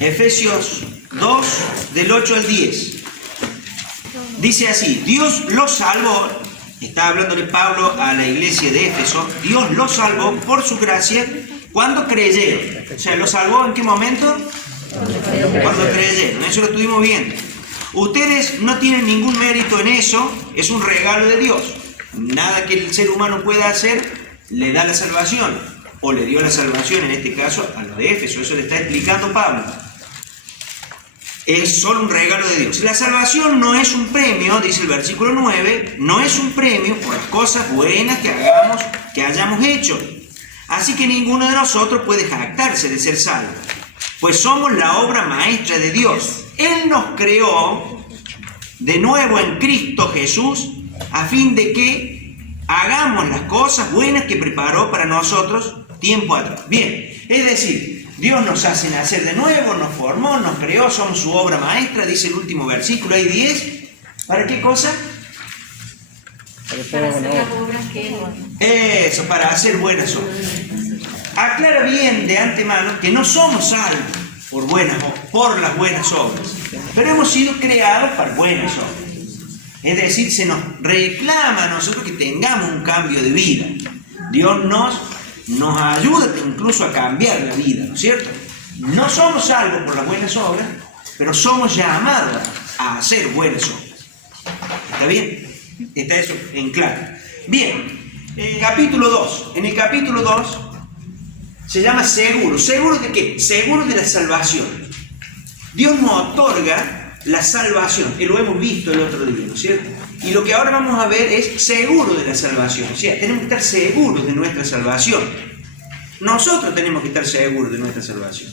Efesios 2, del 8 al 10. Dice así: Dios los salvó, está hablándole Pablo a la iglesia de Éfeso, Dios los salvó por su gracia cuando creyeron. O sea, ¿los salvó en qué momento? Cuando creyeron, eso lo estuvimos viendo. Ustedes no tienen ningún mérito en eso, es un regalo de Dios. Nada que el ser humano pueda hacer le da la salvación, o le dio la salvación en este caso a los de Éfeso, eso le está explicando Pablo. Es solo un regalo de Dios. La salvación no es un premio, dice el versículo 9, no es un premio por las cosas buenas que hayamos hecho. Así que ninguno de nosotros puede jactarse de ser salvo, pues somos la obra maestra de Dios. Él nos creó de nuevo en Cristo Jesús a fin de que hagamos las cosas buenas que preparó para nosotros tiempo atrás. Bien, es decir, Dios nos hace nacer de nuevo, nos formó, nos creó, somos su obra maestra, dice el último versículo, hay 10. ¿Para qué cosa? Para hacer las obras que Él hace. Eso, para hacer buenas obras. Aclara bien de antemano que no somos salvos por las buenas obras, pero hemos sido creados para buenas obras. Es decir, se nos reclama a nosotros que tengamos un cambio de vida. Dios nos ayuda incluso a cambiar la vida, ¿no es cierto? No somos salvos por las buenas obras, pero somos llamados a hacer buenas obras. ¿Está bien? Está eso en claro. Bien, capítulo 2. En el capítulo 2 se llama seguro. ¿Seguro de qué? Seguro de la salvación. Dios nos otorga la salvación, que lo hemos visto el otro día, ¿no es cierto? Y lo que ahora vamos a ver es seguro de la salvación. O sea, tenemos que estar seguros de nuestra salvación. Nosotros tenemos que estar seguros de nuestra salvación.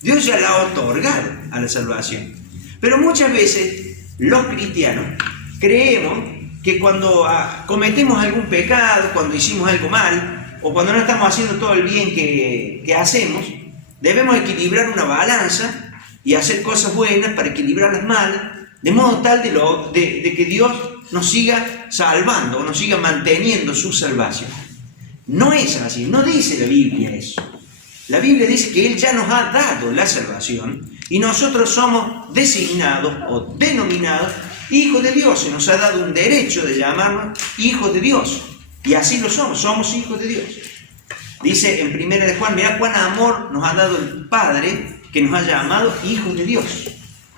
Dios ya la ha otorgado a la salvación. Pero muchas veces los cristianos creemos que cuando cometemos algún pecado, cuando hicimos algo mal, o cuando no estamos haciendo todo el bien que hacemos, debemos equilibrar una balanza y hacer cosas buenas para equilibrar las malas, de modo tal de que Dios nos siga salvando, o nos siga manteniendo su salvación. No es así, no dice la Biblia eso. La Biblia dice que Él ya nos ha dado la salvación y nosotros somos designados o denominados hijos de Dios. Se nos ha dado un derecho de llamarnos hijos de Dios. Y así lo somos hijos de Dios. Dice en 1 de Juan, mirá cuán amor nos ha dado el Padre que nos ha llamado hijos de Dios.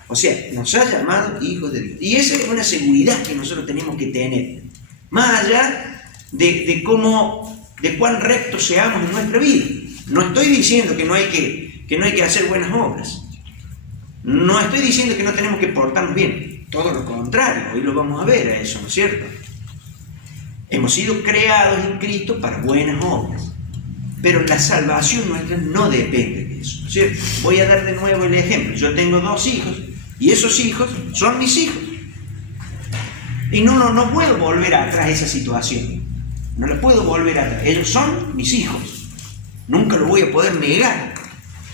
O sea, nos ha llamado hijos de Dios. Y esa es una seguridad que nosotros tenemos que tener. Más allá de cuán rectos seamos en nuestra vida. No estoy diciendo que no hay que hacer buenas obras. No estoy diciendo que no tenemos que portarnos bien. Todo lo contrario, hoy lo vamos a ver a eso, ¿no es cierto? Hemos sido creados en Cristo para buenas obras. Pero la salvación nuestra no depende de eso, ¿no es cierto? Voy a dar de nuevo el ejemplo. Yo tengo 2 hijos y esos hijos son mis hijos. Y no puedo volver atrás esa situación. No la puedo volver atrás. Ellos son mis hijos. Nunca lo voy a poder negar.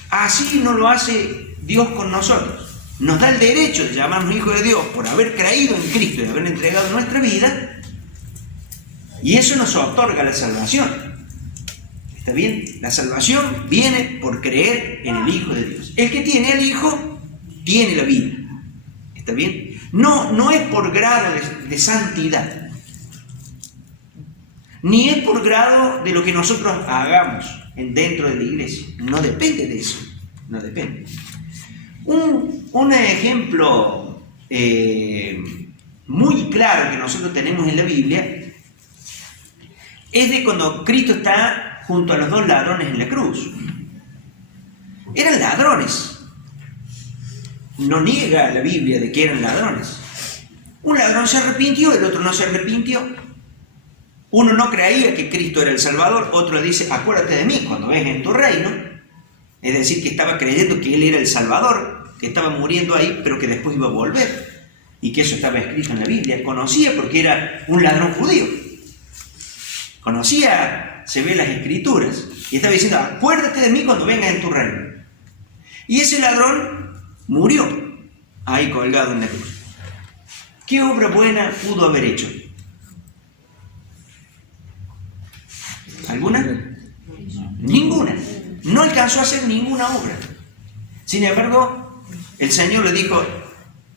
Así no lo hace Dios con nosotros. Nos da el derecho de llamarnos hijos de Dios por haber creído en Cristo y haber entregado nuestra vida. Y eso nos otorga la salvación. ¿Está bien? La salvación viene por creer en el Hijo de Dios. El que tiene al Hijo, tiene la vida. ¿Está bien? No es por grado de santidad. Ni es por grado de lo que nosotros hagamos dentro de la iglesia. No depende de eso. No depende. Un ejemplo muy claro que nosotros tenemos en la Biblia es de cuando Cristo está junto a los 2 ladrones en la cruz. Eran ladrones. No niega la Biblia de que eran ladrones. Un ladrón se arrepintió, el otro no se arrepintió. Uno no creía que Cristo era el Salvador, otro dice, acuérdate de mí cuando vengas en tu reino. Es decir, que estaba creyendo que Él era el Salvador, que estaba muriendo ahí, pero que después iba a volver. Y que eso estaba escrito en la Biblia. Conocía porque era un ladrón judío. Conocía, se ve las Escrituras. Y estaba diciendo, acuérdate de mí cuando vengas en tu reino. Y ese ladrón murió ahí colgado en la cruz. ¿Qué obra buena pudo haber hecho? ¿Alguna? Ninguna. No alcanzó a hacer ninguna obra. Sin embargo, el Señor le dijo,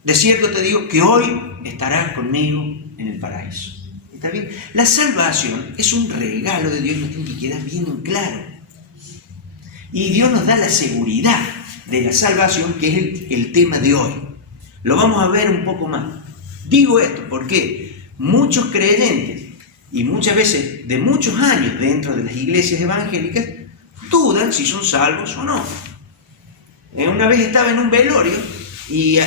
de cierto te digo que hoy estarás conmigo en el paraíso. ¿Está bien? La salvación es un regalo de Dios, nos tiene que quedar bien claro. Y Dios nos da la seguridad de la salvación, que es el tema de hoy. Lo vamos a ver un poco más. Digo esto porque muchos creyentes, y muchas veces de muchos años dentro de las iglesias evangélicas, dudan si son salvos o no. Una vez estaba en un velorio y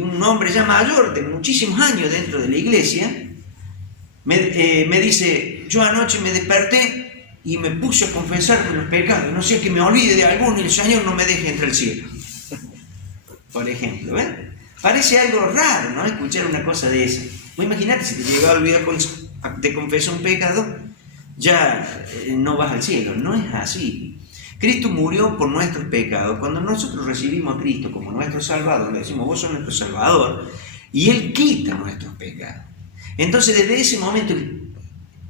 un hombre ya mayor de muchísimos años dentro de la iglesia me dice, yo anoche me desperté y me puse a confesarme los pecados, no sea que me olvide de alguno y el Señor no me deje entrar al cielo. Por ejemplo, ¿ven? Parece algo raro, ¿no? Escuchar una cosa de esa. Pues imagínate, si te llegaba a olvidar de confesar un pecado, ya no vas al cielo. No es así. Cristo murió por nuestros pecados. Cuando nosotros recibimos a Cristo como nuestro Salvador, le decimos, vos sos nuestro Salvador, y Él quita nuestros pecados. Entonces, desde ese momento,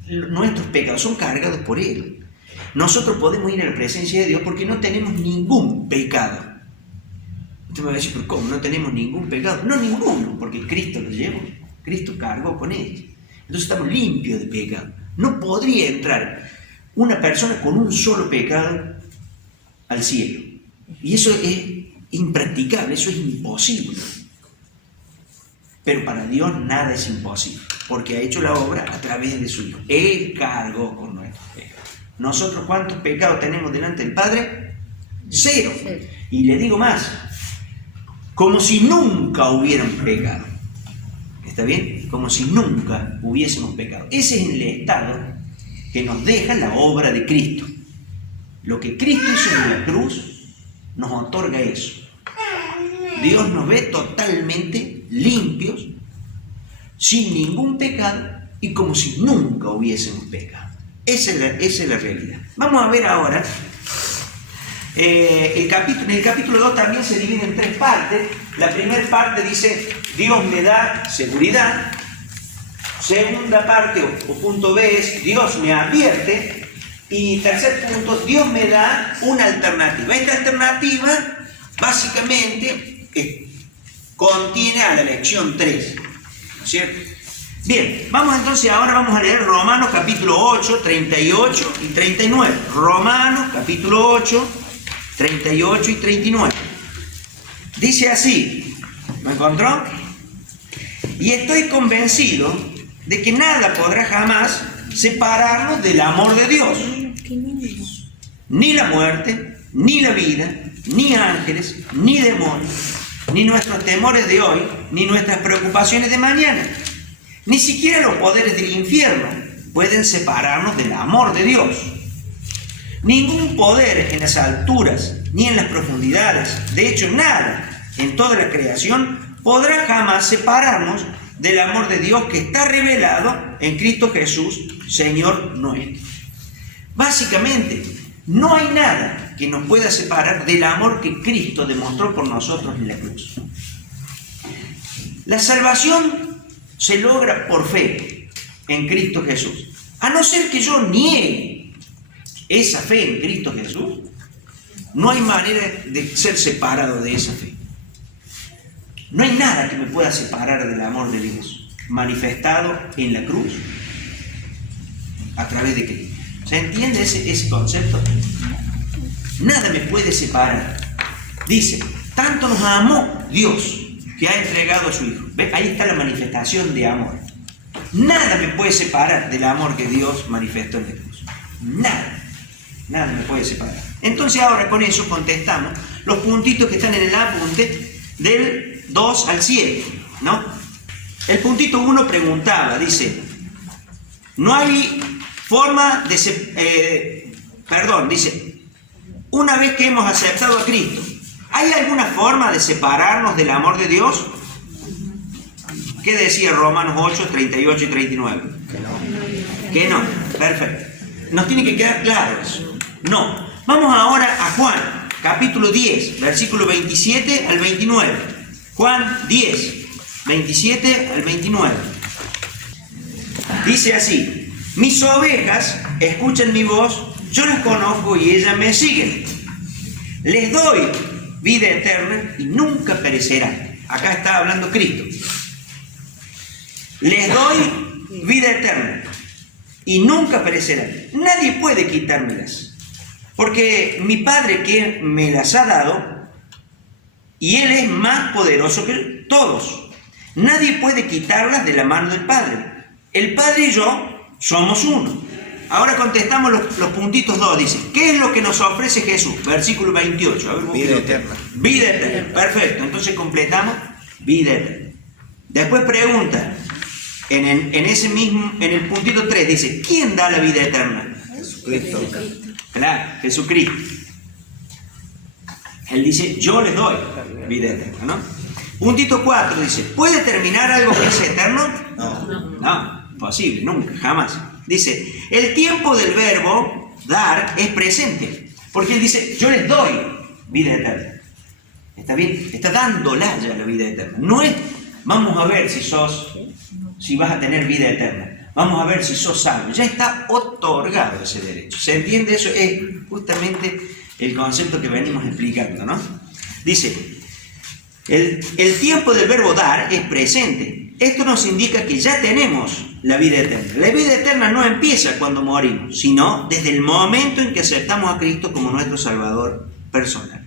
nuestros pecados son cargados por Él. Nosotros podemos ir a la presencia de Dios porque no tenemos ningún pecado. Usted me va a decir, ¿pero cómo? ¿No tenemos ningún pecado? No, ninguno, porque Cristo lo llevó. Cristo cargó con Él. Entonces estamos limpios de pecado. No podría entrar una persona con un solo pecado al cielo. Y eso es impracticable, eso es imposible. Pero para Dios nada es imposible, porque ha hecho la obra a través de su Hijo. Él cargó con nuestros pecados. ¿Nosotros cuántos pecados tenemos delante del Padre? 0. Y le digo más, como si nunca hubieran pecado. ¿Está bien? Como si nunca hubiésemos pecado. Ese es el estado que nos deja la obra de Cristo. Lo que Cristo hizo en la cruz nos otorga eso. Dios nos ve totalmente limpios, sin ningún pecado y como si nunca hubiésemos pecado. Esa es la realidad. Vamos a ver ahora, en el capítulo 2 también se divide en 3 partes. La primera parte dice, Dios me da seguridad. Segunda parte o punto B es, Dios me advierte. Y tercer punto, Dios me da una alternativa. Esta alternativa básicamente contiene a la lección 3, ¿no es cierto? Bien, ahora vamos a leer Romanos capítulo 8, 38 y 39. Romanos capítulo 8, 38 y 39. Dice así, ¿lo encontró? Y estoy convencido de que nada podrá jamás separarnos del amor de Dios. Ni la muerte, ni la vida, ni ángeles, ni demonios, ni nuestros temores de hoy, ni nuestras preocupaciones de mañana, ni siquiera los poderes del infierno pueden separarnos del amor de Dios. Ningún poder en las alturas ni en las profundidades, de hecho nada en toda la creación, podrá jamás separarnos del amor de Dios que está revelado en Cristo Jesús, Señor nuestro. Básicamente, no hay nada que nos pueda separar del amor que Cristo demostró por nosotros en la cruz. La salvación se logra por fe en Cristo Jesús. A no ser que yo niegue esa fe en Cristo Jesús, no hay manera de ser separado de esa fe. No hay nada que me pueda separar del amor de Dios manifestado en la cruz a través de Cristo. ¿Se entiende ese concepto? Nada me puede separar. Dice, tanto nos amó Dios que ha entregado a su Hijo. ¿Ve? Ahí está la manifestación de amor. Nada me puede separar del amor que Dios manifestó en la cruz. Nada me puede separar. Entonces ahora con eso contestamos los puntitos que están en el apunte del 2 al 7, ¿no? El puntito 1 preguntaba, dice, no hay forma de... dice, una vez que hemos aceptado a Cristo, ¿hay alguna forma de separarnos del amor de Dios? ¿Qué decía Romanos 8, 38 y 39? Que no. Perfecto. Nos tiene que quedar claro eso. No. Vamos ahora a Juan, capítulo 10, versículo 27 al 29. Juan 10, 27 al 29. Dice así, mis ovejas escuchan mi voz, yo las conozco y ellas me siguen. Les doy vida eterna y nunca perecerán. Acá está hablando Cristo. Les doy vida eterna y nunca perecerán. Nadie puede quitármelas, porque mi Padre que me las ha dado, y Él es más poderoso que todos. Nadie puede quitarlas de la mano del Padre. El Padre y yo somos uno. Ahora contestamos los puntitos 2. Dice, ¿qué es lo que nos ofrece Jesús? Versículo 28. A ver, vida eterna. Vida eterna. Perfecto. Entonces completamos vida eterna. Después pregunta, en el puntito 3 dice, ¿quién da la vida eterna? Jesucristo. Claro, Jesucristo. Él dice, yo les doy vida eterna, ¿no? Puntito 4 dice, ¿puede terminar algo que es eterno? No, imposible, nunca, jamás. Dice, el tiempo del verbo dar es presente, porque él dice, yo les doy vida eterna. ¿Está bien? Está dándola ya la vida eterna. No es, vamos a ver si vas a tener vida eterna. Vamos a ver si sos salvo. Ya está otorgado ese derecho. ¿Se entiende eso? Es justamente el concepto que venimos explicando, ¿no? Dice, el tiempo del verbo dar es presente. Esto nos indica que ya tenemos la vida eterna. La vida eterna no empieza cuando morimos, sino desde el momento en que aceptamos a Cristo como nuestro Salvador personal.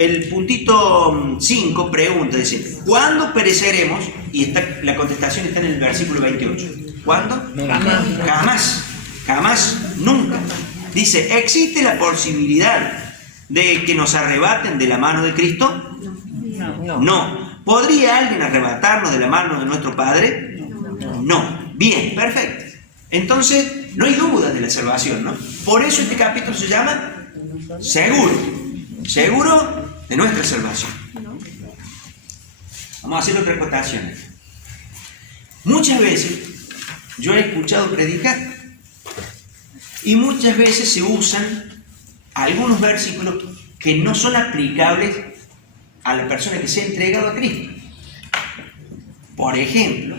El puntito 5 pregunta, dice, ¿cuándo pereceremos? Y la contestación está en el versículo 28. ¿Cuándo? Jamás, nunca. Dice, ¿existe la posibilidad de que nos arrebaten de la mano de Cristo? No. ¿Podría alguien arrebatarnos de la mano de nuestro Padre? No. Bien, perfecto. Entonces, no hay duda de la salvación, ¿no? Por eso este capítulo se llama Seguro de nuestra salvación. Vamos a hacer otra acotación. Muchas veces yo he escuchado predicar y muchas veces se usan algunos versículos que no son aplicables a la persona que se ha entregado a Cristo. Por ejemplo,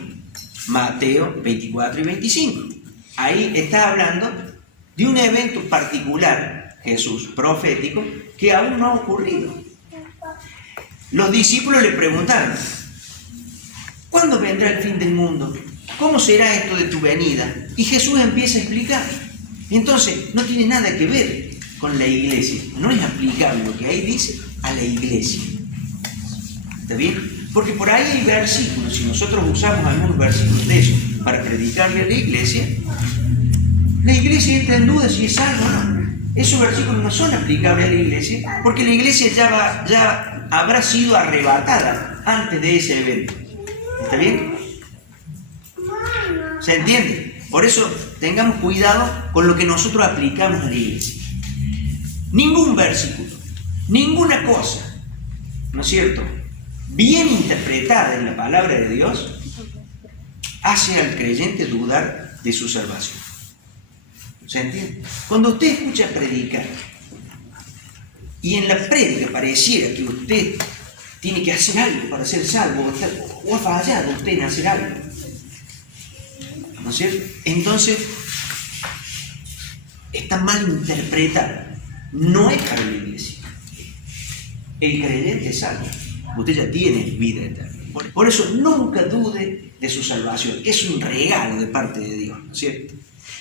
Mateo 24 y 25. Ahí está hablando de un evento particular, Jesús, profético, que aún no ha ocurrido. Los discípulos le preguntaron, ¿cuándo vendrá el fin del mundo? ¿Cómo será esto de tu venida? Y Jesús empieza a explicar. Entonces, no tiene nada que ver con la iglesia. No es aplicable lo que ahí dice a la iglesia. ¿Está bien? Porque por ahí hay versículos, si nosotros usamos algunos versículos de esos para predicarle a la iglesia entra en duda si es algo o no. Esos versículos no son aplicables a la iglesia, porque la iglesia ya habrá sido arrebatada antes de ese evento. ¿Está bien? ¿Se entiende? Por eso tengamos cuidado con lo que nosotros aplicamos a la iglesia. Ningún versículo, ninguna cosa, ¿no es cierto?, bien interpretada en la palabra de Dios, hace al creyente dudar de su salvación. ¿Se entiende? Cuando usted escucha predicar y en la prédica pareciera que usted tiene que hacer algo para ser salvo o ha fallado usted en hacer algo, ¿no es cierto? Entonces está mal interpretada. No es para la iglesia. El creyente es salvo. Usted ya tiene vida eterna. Por eso nunca dude de su salvación. Es un regalo de parte de Dios, ¿no es cierto?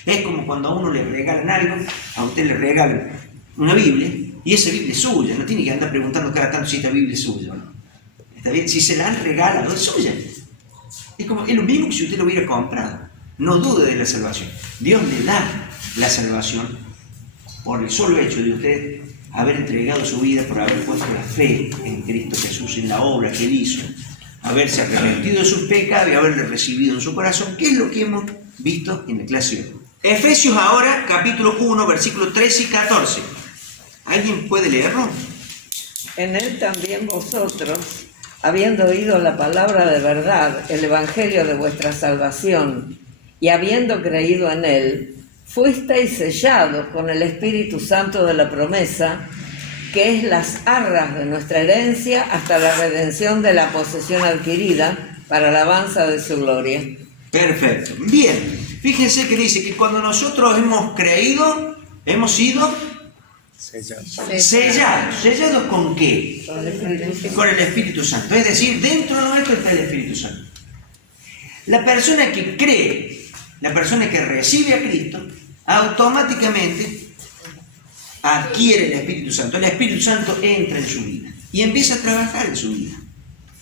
Es como cuando a uno le regalan algo, a usted le regalan una Biblia, y esa Biblia es suya, no tiene que andar preguntando cada tanto si esta Biblia es suya, ¿no? ¿Está bien? Si se la han regalado, es suya. Es lo mismo que si usted lo hubiera comprado. No dude de la salvación. Dios le da la salvación por el solo hecho de usted haber entregado su vida, por haber puesto la fe en Cristo Jesús, en la obra que Él hizo, haberse arrepentido de sus pecados y haberle recibido en su corazón, que es lo que hemos visto en la clase de hoy. Efesios ahora, capítulo 1, versículos 13 y 14. ¿Alguien puede leerlo? En él también vosotros, habiendo oído la palabra de verdad, el evangelio de vuestra salvación, y habiendo creído en él, fuisteis sellados con el Espíritu Santo de la promesa, que es las arras de nuestra herencia hasta la redención de la posesión adquirida para la alabanza de su gloria. Perfecto. Bien. Fíjense que dice que cuando nosotros hemos creído, hemos sido ¿Sellados con qué? Con el Espíritu Santo. Es decir, dentro de nuestro está el Espíritu Santo. La persona que cree, la persona que recibe a Cristo, automáticamente adquiere el Espíritu Santo. El Espíritu Santo entra en su vida y empieza a trabajar en su vida.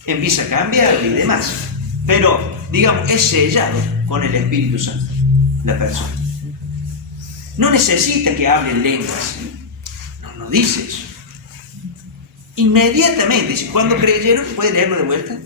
Empieza a cambiar y demás. Pero, digamos, es sellado con el Espíritu Santo la persona. No necesita que hablen lenguas. No dice eso. Inmediatamente dice, cuando creyeron, ¿puede leerlo de vuelta?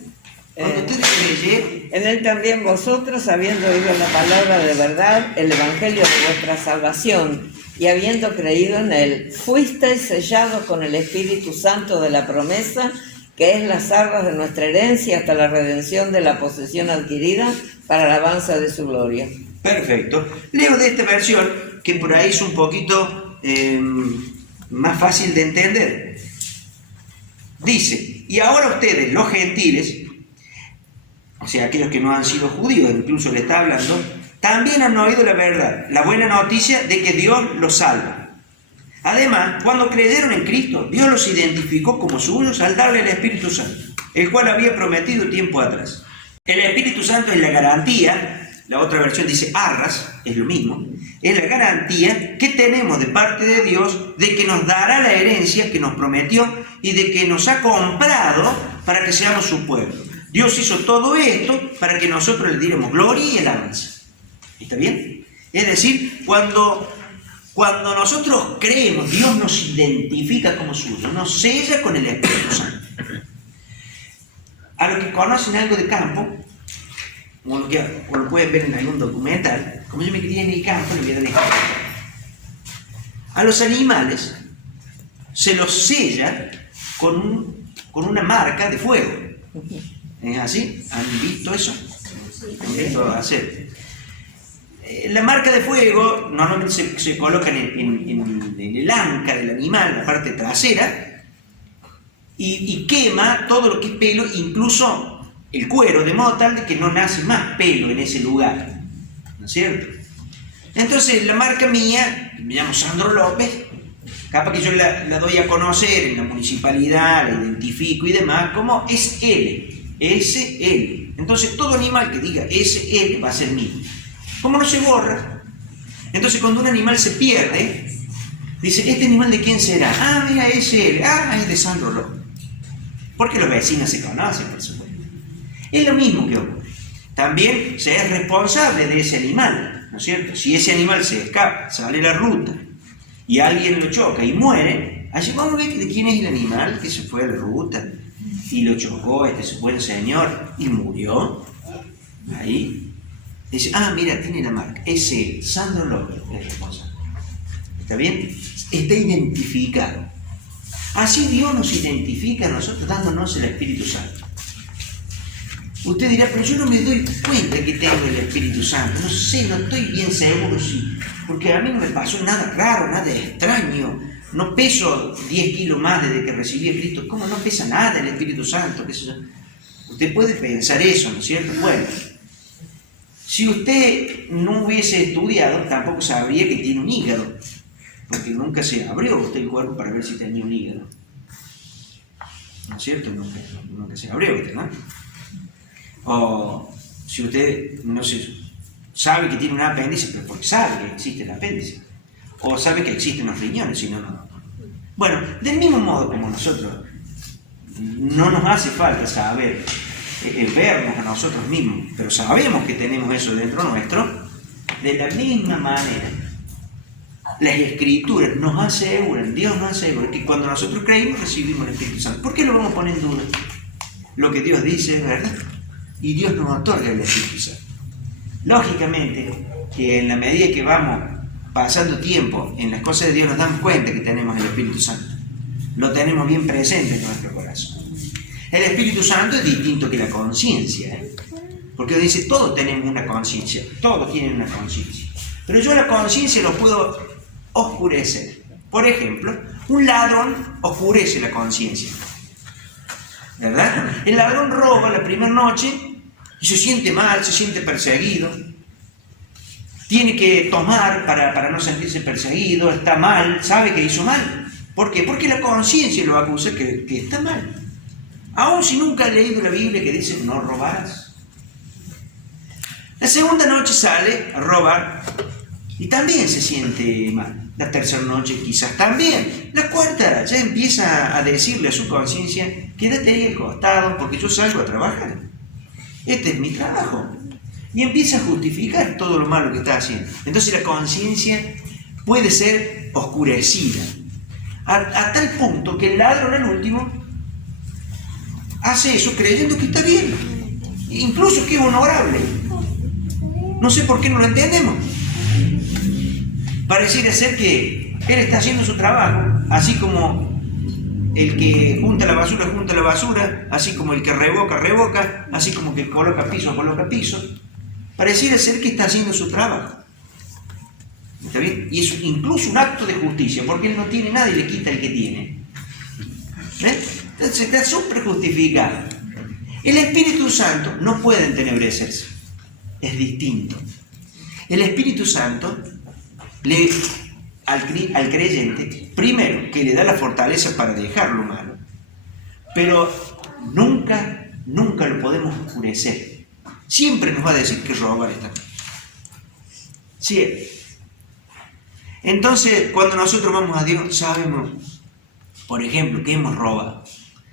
Cuando ustedes creyeron. En él también vosotros, habiendo oído la palabra de verdad, el evangelio de vuestra salvación, y habiendo creído en él, fuisteis sellados con el Espíritu Santo de la promesa, que es las arras de nuestra herencia hasta la redención de la posesión adquirida para la alabanza de su gloria. Perfecto. Leo de esta versión, que por ahí es un poquito más fácil de entender. Dice, y ahora ustedes, los gentiles, o sea, aquellos que no han sido judíos, incluso le está hablando, también han oído la verdad, la buena noticia de que Dios los salva. Además, cuando creyeron en Cristo, Dios los identificó como suyos al darle el Espíritu Santo, el cual había prometido tiempo atrás. El Espíritu Santo es la garantía, la otra versión dice arras, es lo mismo, es la garantía que tenemos de parte de Dios de que nos dará la herencia que nos prometió y de que nos ha comprado para que seamos su pueblo. Dios hizo todo esto para que nosotros le diéramos gloria y alabanza. ¿Está bien? Es decir, cuando nosotros creemos, Dios nos identifica como suyo, nos sella con el Espíritu Santo. A los que conocen algo de campo, o lo pueden ver en algún documental, como yo me crié en el campo, le voy a dar ejemplo. A los animales se los sella con una marca de fuego. ¿Es así? ¿Han visto eso? ¿Han visto hacer? La marca de fuego normalmente se coloca en el anca del animal, la parte trasera, y quema todo lo que es pelo, incluso el cuero, de modo tal de que no nace más pelo en ese lugar. ¿No es cierto? Entonces, la marca mía, me llamo Sandro López, capaz que yo la doy a conocer en la municipalidad, la identifico y demás, como SL. SL. Entonces, todo animal que diga SL va a ser mío. Como no se borra, entonces cuando un animal se pierde, dice, ¿este animal de quién será? Ah, mira, SL. Ah, es de Sandro López. Porque los vecinos se conocen, por supuesto. Es lo mismo que ocurre. También se es responsable de ese animal, ¿no es cierto? Si ese animal se escapa, sale a la ruta y alguien lo choca y muere, allí vamos a ver de quién es el animal que se fue a la ruta y lo chocó este buen señor y murió. Ahí dice, ah, mira, tiene la marca, es él, Sandro López, es responsable. ¿Está bien? Está identificado. Así Dios nos identifica a nosotros dándonos el Espíritu Santo. Usted dirá, pero yo no me doy cuenta que tengo el Espíritu Santo. No sé, no estoy bien seguro, sí, porque a mí no me pasó nada raro, nada extraño. No peso 10 kilos más desde que recibí a Cristo. ¿Cómo no pesa nada el Espíritu Santo? ¿Qué sé yo? Usted puede pensar eso, ¿no es cierto? Bueno, si usted no hubiese estudiado, tampoco sabría que tiene un hígado, porque nunca se abrió usted el cuerpo para ver si tenía un hígado. ¿No es cierto? Nunca se abrió usted, ¿no? O si usted no se sabe que tiene un apéndice, pero porque sabe que existe el apéndice, o sabe que existen los riñones, si no, no. Bueno, del mismo modo como nosotros, no nos hace falta saber, vernos a nosotros mismos, pero sabemos que tenemos eso dentro nuestro, de la misma manera, las Escrituras nos aseguran, Dios nos asegura que cuando nosotros creímos recibimos el Espíritu Santo. ¿Por qué lo vamos a poner en duda? Lo que Dios dice es verdad. Y Dios nos otorga el Espíritu Santo. Lógicamente, que en la medida que vamos pasando tiempo en las cosas de Dios nos damos cuenta que tenemos el Espíritu Santo. Lo tenemos bien presente en nuestro corazón. El Espíritu Santo es distinto que la conciencia, porque dice, todos tenemos una conciencia, todos tienen una conciencia. Pero yo la conciencia lo puedo oscurecer. Por ejemplo, un ladrón oscurece la conciencia, ¿verdad? El ladrón roba la primera noche y se siente mal, se siente perseguido. tiene que tomar para no sentirse perseguido, está mal, sabe que hizo mal. ¿Por qué? Porque la conciencia lo acusa que está mal. Aun si nunca ha leído la Biblia que dice no robarás. La segunda noche sale a robar y también se siente mal. La tercera noche quizás también. La cuarta ya empieza a decirle a su conciencia, quédate ahí al costado porque yo salgo a trabajar. Este es mi trabajo. Y empieza a justificar todo lo malo que está haciendo. Entonces la conciencia puede ser oscurecida. A tal punto que el ladrón al último hace eso creyendo que está bien. Incluso que es honorable. No sé por qué no lo entendemos. Pareciera ser que él está haciendo su trabajo, así como el que junta la basura, así como el que revoca, así como que coloca piso. Pareciera ser que está haciendo su trabajo. ¿Está bien? Y es incluso un acto de justicia, porque él no tiene nada y le quita el que tiene. Entonces está súper justificado. El Espíritu Santo no puede entenebrecerse. Es distinto. El Espíritu Santo al creyente, primero, que le da la fortaleza para dejar lo malo, pero nunca lo podemos oscurecer. Siempre nos va a decir que robar está mal. Siempre. Entonces, cuando nosotros vamos a Dios, sabemos, por ejemplo, que hemos robado.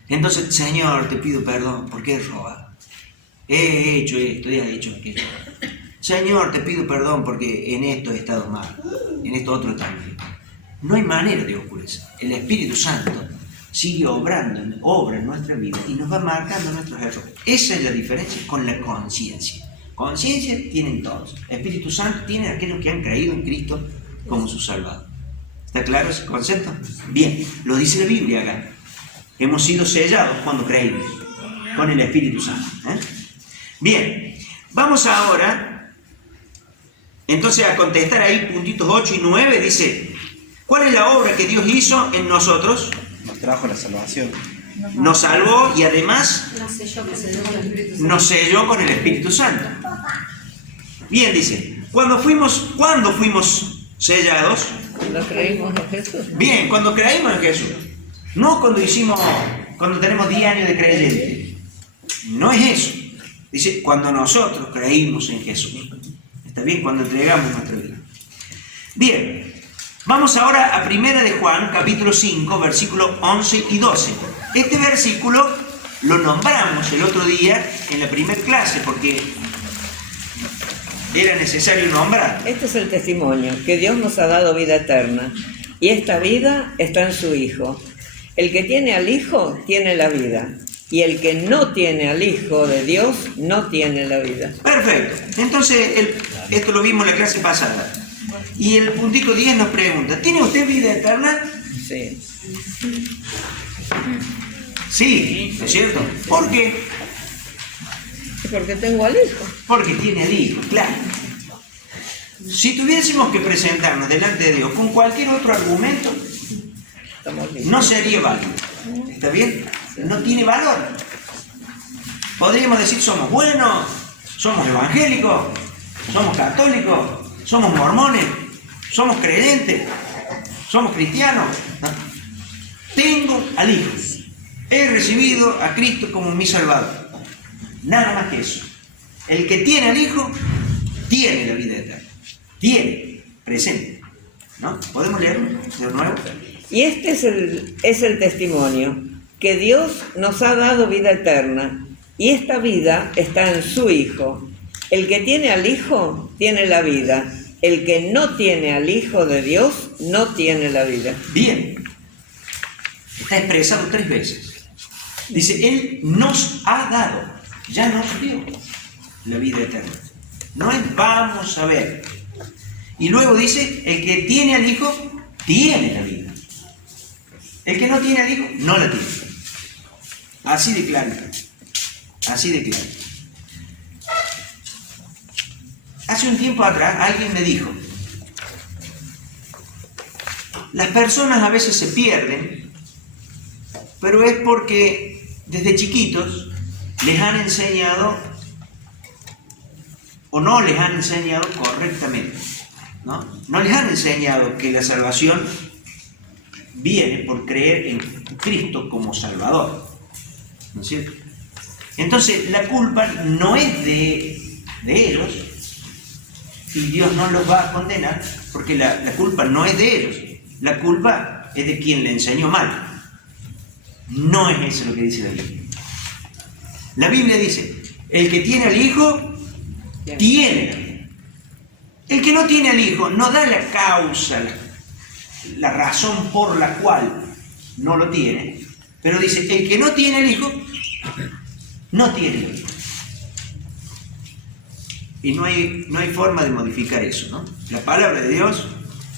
Entonces, Señor, te pido perdón porque he robado. He hecho esto, he hecho aquello. Señor, te pido perdón porque en esto he estado mal, en esto otro también. No hay manera de oscurecer. El Espíritu Santo sigue obra en nuestra vida y nos va marcando nuestros errores. Esa es la diferencia con la conciencia. Conciencia tienen todos. Espíritu Santo tienen aquellos que han creído en Cristo como su Salvador. ¿Está claro ese concepto? Bien, lo dice la Biblia acá. Hemos sido sellados cuando creímos con el Espíritu Santo. Bien, vamos ahora entonces a contestar ahí puntitos 8 y 9. Dice, ¿cuál es la obra que Dios hizo en nosotros? Nos trajo la salvación. Nos salvó y además nos selló con el Espíritu Santo. Bien, dice, ¿cuándo fuimos sellados? Cuando creímos en Jesús. Bien, cuando creímos en Jesús. No cuando tenemos 10 años de creyente. No es eso. Dice, cuando nosotros creímos en Jesús. ¿Está bien? Cuando entregamos nuestra vida. Bien, vamos ahora a 1 de Juan, capítulo 5, versículos 11 y 12. Este versículo lo nombramos el otro día en la primera clase porque era necesario nombrar. Este es el testimonio, que Dios nos ha dado vida eterna, y esta vida está en su Hijo. El que tiene al Hijo tiene la vida, y el que no tiene al Hijo de Dios no tiene la vida. Perfecto. Entonces, esto lo vimos en la clase pasada. Y el puntito 10 nos pregunta, ¿tiene usted vida eterna? Sí. Sí, ¿no es cierto? ¿Por qué? Porque tengo al Hijo. Porque tiene al Hijo, claro. Si tuviésemos que presentarnos delante de Dios con cualquier otro argumento, no sería válido. ¿Está bien? No tiene valor. Podríamos decir, somos buenos, somos evangélicos, somos católicos, somos mormones, somos creyentes, somos cristianos. ¿No? Tengo al Hijo. He recibido a Cristo como mi Salvador. Nada más que eso. El que tiene al Hijo, tiene la vida eterna. Tiene, presente. ¿No? ¿Podemos leerlo de nuevo? Y este es el testimonio, que Dios nos ha dado vida eterna, y esta vida está en su Hijo. El que tiene al Hijo, tiene la vida. El que no tiene al Hijo de Dios, no tiene la vida. Bien. Está expresado 3 veces. Dice, Él nos ha dado, ya nos dio la vida eterna. No es vamos a ver. Y luego dice, el que tiene al Hijo, tiene la vida. El que no tiene al Hijo, no la tiene. Así de claro. Así de claro. Hace un tiempo atrás alguien me dijo, las personas a veces se pierden, pero es porque desde chiquitos les han enseñado o no les han enseñado correctamente, ¿no? No les han enseñado que la salvación viene por creer en Cristo como Salvador, ¿no es cierto? Entonces la culpa no es de ellos, y Dios no los va a condenar, porque la culpa no es de ellos, la culpa es de quien le enseñó mal. No es eso lo que dice la Biblia. La Biblia dice, el que tiene al Hijo, tiene la vida. El que no tiene al Hijo no da la causa, la razón por la cual no lo tiene, pero dice, el que no tiene al Hijo, no tiene la vida. Y no hay forma de modificar eso, ¿no? La palabra de Dios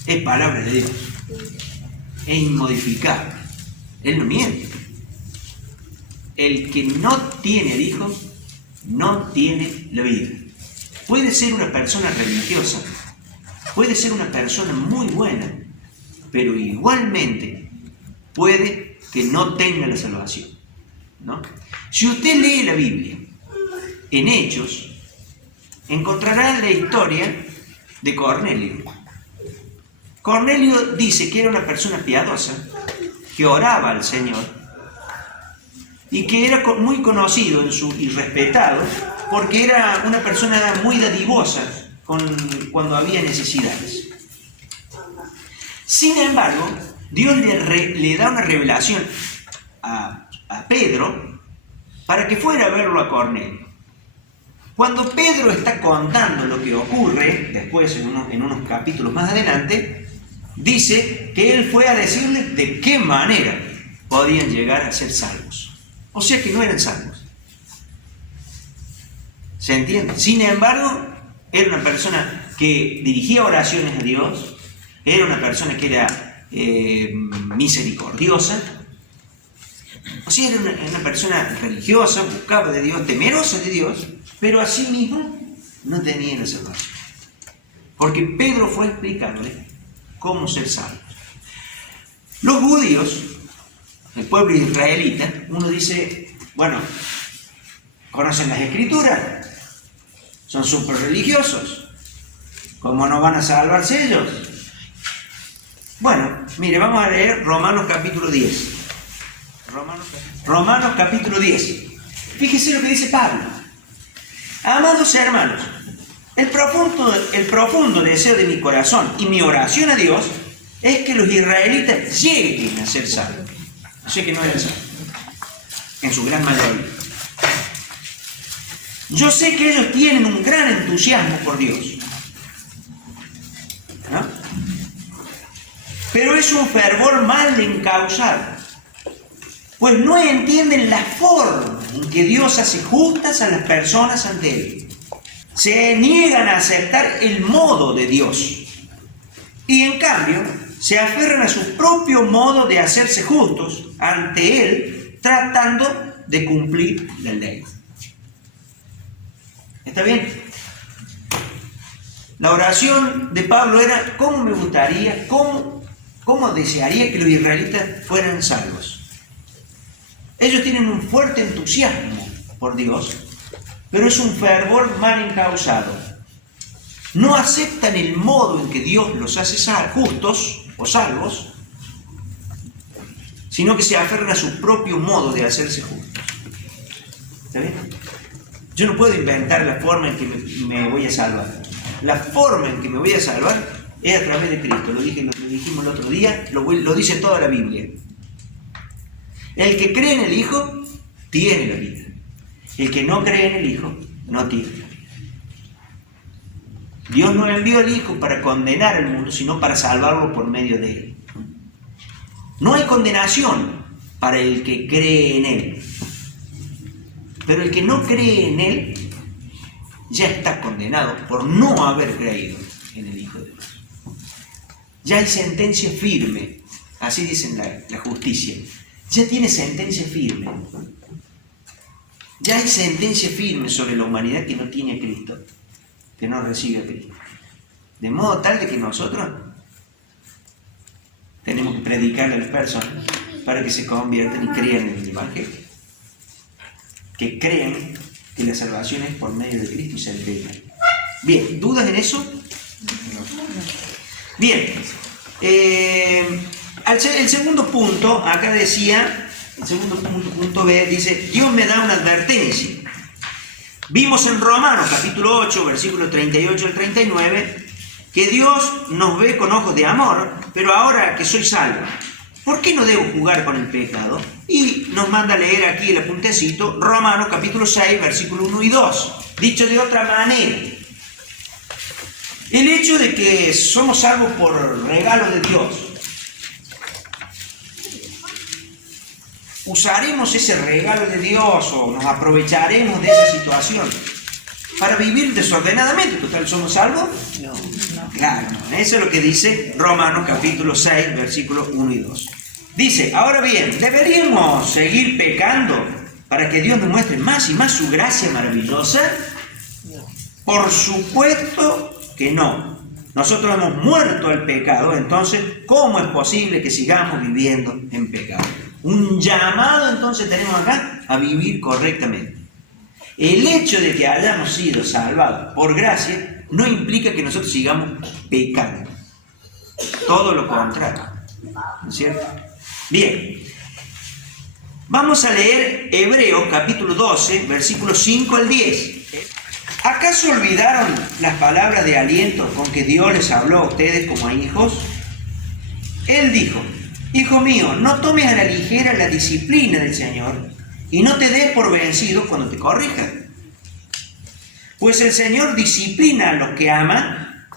es palabra de Dios. Es inmodificable. Él no miente. El que no tiene al Hijo, no tiene la vida. Puede ser una persona religiosa, puede ser una persona muy buena, pero igualmente puede que no tenga la salvación, ¿no? Si usted lee la Biblia en Hechos, encontrará la historia de Cornelio. Cornelio dice que era una persona piadosa, que oraba al Señor y que era muy conocido y respetado porque era una persona muy dadivosa cuando había necesidades. Sin embargo, Dios le da una revelación a Pedro para que fuera a verlo a Cornelio. Cuando Pedro está contando lo que ocurre, después en unos capítulos más adelante, dice que él fue a decirle de qué manera podían llegar a ser salvos. O sea que no eran salvos. ¿Se entiende? Sin embargo, era una persona que dirigía oraciones a Dios, era una persona que era misericordiosa, o sea, era una persona religiosa, buscaba de Dios, temerosa de Dios, pero asimismo no tenía la salvación. Porque Pedro fue explicándole cómo ser salvo. Los judíos, el pueblo israelita, uno dice, bueno, conocen las Escrituras, son súper religiosos, ¿cómo no van a salvarse ellos? Bueno, mire, vamos a leer Romanos capítulo 10. Romanos capítulo 10. Fíjese lo que dice Pablo. Amados hermanos, el profundo deseo de mi corazón y mi oración a Dios es que los israelitas lleguen a ser salvos. O sea que no eran salvos, en su gran mayoría. Yo sé que ellos tienen un gran entusiasmo por Dios, ¿no? Pero es un fervor mal encausado, pues no entienden la forma en que Dios hace justas a las personas ante Él. Se niegan a aceptar el modo de Dios y en cambio se aferran a su propio modo de hacerse justos ante Él, tratando de cumplir la ley. ¿Está bien? La oración de Pablo era: ¿cómo me gustaría, cómo desearía que los israelitas fueran salvos? Ellos tienen un fuerte entusiasmo por Dios, pero es un fervor mal encausado. No aceptan el modo en que Dios los hace justos o salvos, sino que se aferran a su propio modo de hacerse justos. ¿Está bien? Yo no puedo inventar la forma en que me voy a salvar. La forma en que me voy a salvar es a través de Cristo. Lo dijimos el otro día, lo dice toda la Biblia. El que cree en el Hijo tiene la vida. El que no cree en el Hijo no tiene la vida. Dios no envió al Hijo para condenar al mundo, sino para salvarlo por medio de Él. No hay condenación para el que cree en Él. Pero el que no cree en Él ya está condenado por no haber creído en el Hijo de Dios. Ya hay sentencia firme, así dicen la justicia. Ya tiene sentencia firme. Ya hay sentencia firme sobre la humanidad que no tiene a Cristo, que no recibe a Cristo. De modo tal de que nosotros tenemos que predicarle a las personas para que se conviertan y crean en el Evangelio. Que crean que la salvación es por medio de Cristo y se entregan. Bien, ¿dudas en eso? Bien. El segundo punto, acá decía, el segundo punto B, dice, Dios me da una advertencia. Vimos en Romanos capítulo 8, versículos 38 al 39, que Dios nos ve con ojos de amor, pero ahora que soy salvo, ¿por qué no debo jugar con el pecado? Y nos manda a leer aquí el apuntecito, Romanos capítulo 6, versículos 1 y 2. Dicho de otra manera, el hecho de que somos salvos por regalo de Dios, ¿usaremos ese regalo de Dios o nos aprovecharemos de esa situación para vivir desordenadamente? ¿Total somos salvos? No. Claro, eso es lo que dice Romanos capítulo 6, versículos 1 y 2. Dice, ahora bien, ¿deberíamos seguir pecando para que Dios nos muestre más y más su gracia maravillosa? Por supuesto que no. Nosotros hemos muerto al pecado, entonces, ¿cómo es posible que sigamos viviendo en pecado? Un llamado entonces tenemos acá a vivir correctamente. El hecho de que hayamos sido salvados por gracia no implica que nosotros sigamos pecando. Todo lo contrario. ¿No es cierto? Bien. Vamos a leer Hebreos capítulo 12, versículos 5 al 10. ¿Acaso olvidaron las palabras de aliento con que Dios les habló a ustedes como a hijos? Él dijo, hijo mío, no tomes a la ligera la disciplina del Señor y no te des por vencido cuando te corrijan. Pues el Señor disciplina a los que ama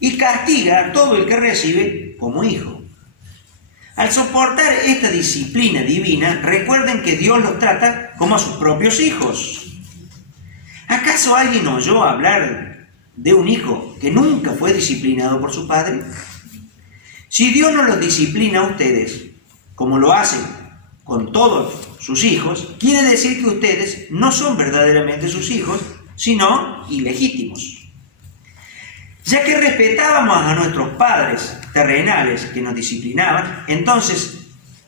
y castiga a todo el que recibe como hijo. Al soportar esta disciplina divina, recuerden que Dios los trata como a sus propios hijos. ¿Acaso alguien oyó hablar de un hijo que nunca fue disciplinado por su padre? Si Dios no los disciplina a ustedes, como lo hacen con todos sus hijos, quiere decir que ustedes no son verdaderamente sus hijos, sino ilegítimos. Ya que respetábamos a nuestros padres terrenales que nos disciplinaban, entonces,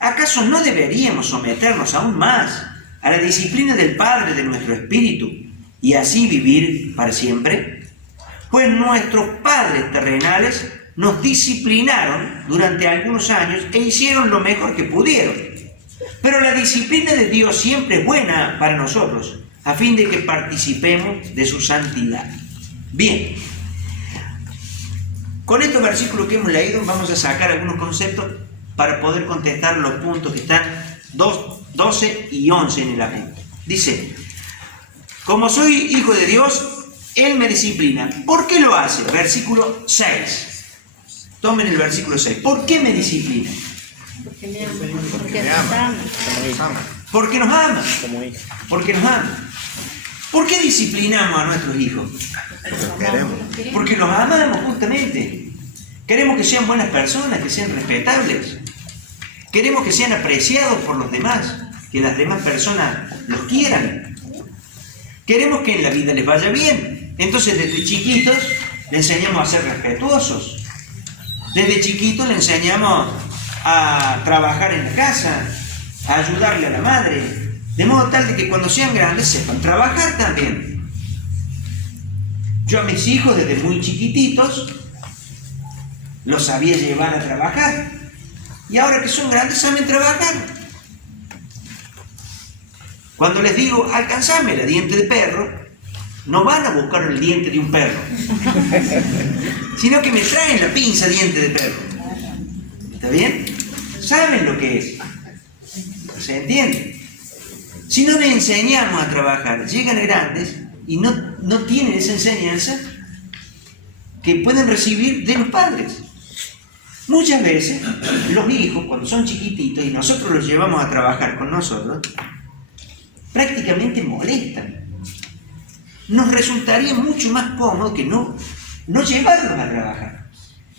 ¿acaso no deberíamos someternos aún más a la disciplina del Padre de nuestro espíritu y así vivir para siempre? Pues nuestros padres terrenales nos disciplinaron durante algunos años e hicieron lo mejor que pudieron. Pero la disciplina de Dios siempre es buena para nosotros, a fin de que participemos de su santidad. Bien, con estos versículos que hemos leído vamos a sacar algunos conceptos para poder contestar los puntos que están 12 y 11 en el apunte. Dice, como soy hijo de Dios, Él me disciplina. ¿Por qué lo hace? Versículo 6. Tomen el versículo 6. ¿Por qué me disciplina? Porque me ama. Porque nos ama. Porque nos ama. Porque nos ama. ¿Por qué disciplinamos a nuestros hijos? Porque los amamos justamente. Queremos que sean buenas personas, que sean respetables. Queremos que sean apreciados por los demás, que las demás personas los quieran. Queremos que en la vida les vaya bien. Entonces desde chiquitos le enseñamos a ser respetuosos. Desde chiquitos le enseñamos a trabajar en la casa, a ayudarle a la madre, de modo tal de que cuando sean grandes sepan trabajar también. Yo a mis hijos desde muy chiquititos los sabía llevar a trabajar y ahora que son grandes saben trabajar. Cuando les digo, alcanzame la diente de perro, no van a buscar el diente de un perro, sino que me traen la pinza diente de perro. ¿Está bien? Saben lo que es. ¿Se entiende? Si no les enseñamos a trabajar, llegan grandes y no tienen esa enseñanza que pueden recibir de los padres. Muchas veces los hijos, cuando son chiquititos y nosotros los llevamos a trabajar con nosotros, prácticamente molestan. Nos resultaría mucho más cómodo que no llevarlos a trabajar.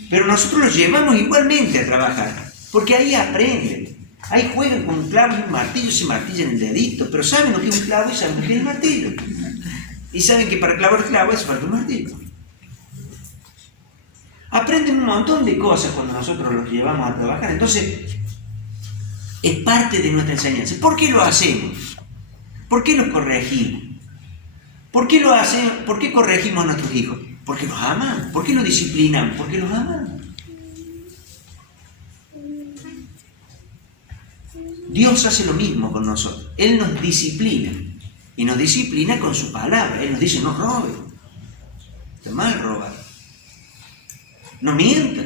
Pero nosotros los llevamos igualmente a trabajar, porque ahí aprenden. Ahí juegan con un clavo y un martillo, se martillan el dedito, pero saben lo que es un clavo y saben lo que es el martillo. Y saben que para clavar el clavo hace falta un martillo. Aprenden un montón de cosas cuando nosotros los llevamos a trabajar. Entonces, es parte de nuestra enseñanza. ¿Por qué lo hacemos? ¿Por qué los corregimos? ¿Por qué lo hacemos? ¿Por qué corregimos a nuestros hijos? Porque los amamos. ¿Por qué los disciplinan? Porque los amamos. Dios hace lo mismo con nosotros. Él nos disciplina. Y nos disciplina con su palabra. Él nos dice, no robes. Está mal robar. No mientas.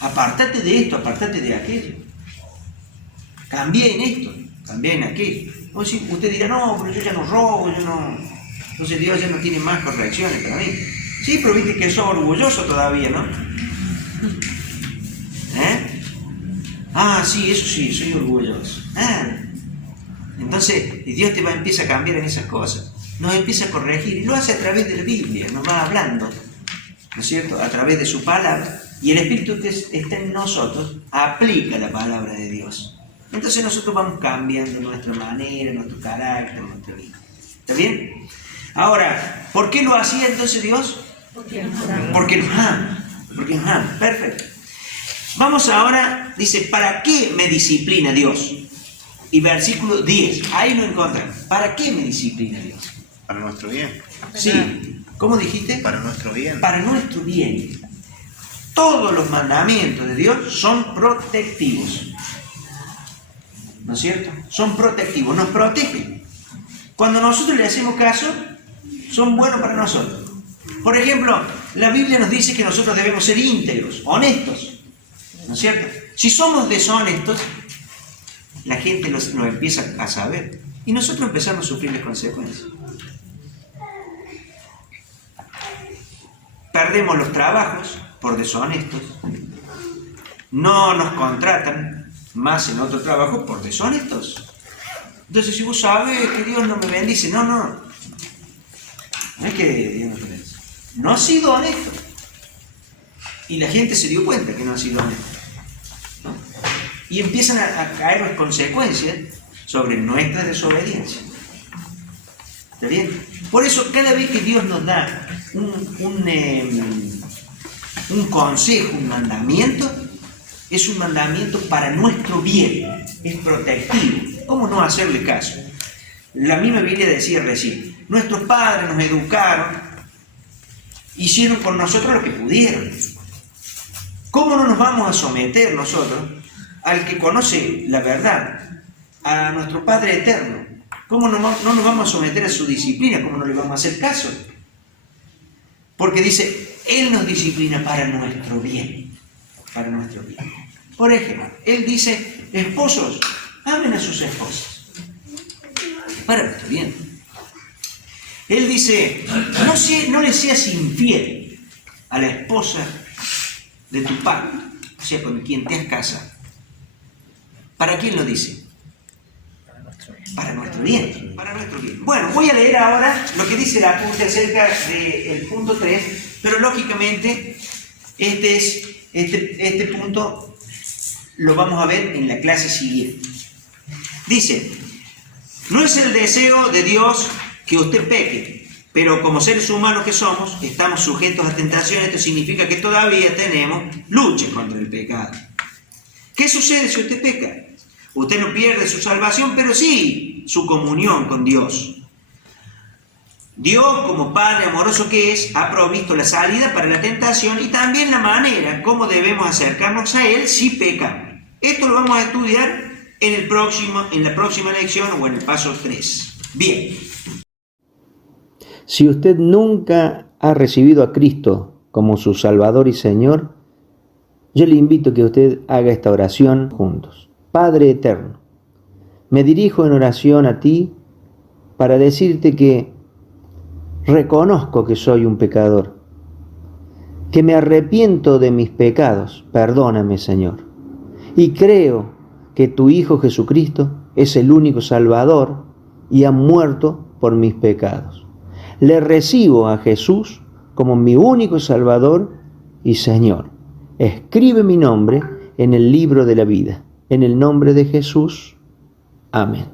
Apártate de esto, apártate de aquello. Cambia en esto, cambia en aquello. O si usted dirá, no, pero yo ya no robo, yo no... Entonces Dios ya no tiene más correcciones para mí. Sí, pero viste que sos orgulloso todavía, ¿no? Ah, sí, eso sí, soy orgulloso. Entonces Dios empieza a cambiar en esas cosas. Nos empieza a corregir y lo hace a través de la Biblia, nos va hablando, ¿no es cierto? A través de su palabra. Y el Espíritu que está en nosotros aplica la palabra de Dios. Entonces nosotros vamos cambiando nuestra manera, nuestro carácter, nuestra vida. ¿Está bien? Ahora, ¿por qué lo hacía entonces Dios? Porque nos ama. Porque nos ama. Perfecto. Vamos ahora, dice, ¿para qué me disciplina Dios? Y versículo 10, ahí lo encontramos. ¿Para qué me disciplina Dios? Para nuestro bien. Sí. ¿Cómo dijiste? Para nuestro bien. Para nuestro bien. Todos los mandamientos de Dios son protectivos. ¿No es cierto? Son protectivos, nos protegen. Cuando nosotros le hacemos caso, son buenos para nosotros. Por ejemplo, la Biblia nos dice que nosotros debemos ser íntegros, honestos. ¿No es cierto? Si somos deshonestos, la gente lo empieza a saber. Y nosotros empezamos a sufrir las consecuencias. Perdemos los trabajos por deshonestos. No nos contratan más en otro trabajo por deshonestos. Entonces, si vos sabes que Dios no me bendice, no es que Dios no te bendice. No ha sido honesto. Y la gente se dio cuenta que no ha sido honesto, ¿no? Y empiezan a caer las consecuencias sobre nuestra desobediencia. ¿Está bien? Por eso, cada vez que Dios nos da un consejo, un mandamiento, es un mandamiento para nuestro bien, es protectivo. ¿Cómo no hacerle caso? La misma Biblia decía recién, nuestros padres nos educaron, hicieron con nosotros lo que pudieron. ¿Cómo no nos vamos a someter nosotros al que conoce la verdad, a nuestro Padre Eterno? ¿Cómo no nos vamos a someter a su disciplina? ¿Cómo no le vamos a hacer caso? Porque dice, Él nos disciplina para nuestro bien. Para nuestro bien. Por ejemplo, Él dice, esposos, amen a sus esposas. Para nuestro bien. Él dice, no le seas infiel a la esposa de tu padre, o sea, con quien te has casado. ¿Para quién lo dice? Para nuestro bien. Para nuestro bien. Bueno, voy a leer ahora lo que dice el apunte acerca del punto 3, pero lógicamente este punto lo vamos a ver en la clase siguiente. Dice, no es el deseo de Dios que usted peque, pero como seres humanos que somos, estamos sujetos a tentaciones. Esto significa que todavía tenemos lucha contra el pecado. ¿Qué sucede si usted peca? Usted no pierde su salvación, pero sí su comunión con Dios. Dios, como Padre amoroso que es, ha provisto la salida para la tentación y también la manera como debemos acercarnos a Él si pecamos. Esto lo vamos a estudiar en la próxima lección o en el paso 3. Bien. Si usted nunca ha recibido a Cristo como su Salvador y Señor, yo le invito a que usted haga esta oración juntos. Padre Eterno, me dirijo en oración a ti para decirte que reconozco que soy un pecador, que me arrepiento de mis pecados, perdóname Señor, y creo que tu Hijo Jesucristo es el único Salvador y ha muerto por mis pecados. Le recibo a Jesús como mi único Salvador y Señor. Escribe mi nombre en el libro de la vida. En el nombre de Jesús. Amén.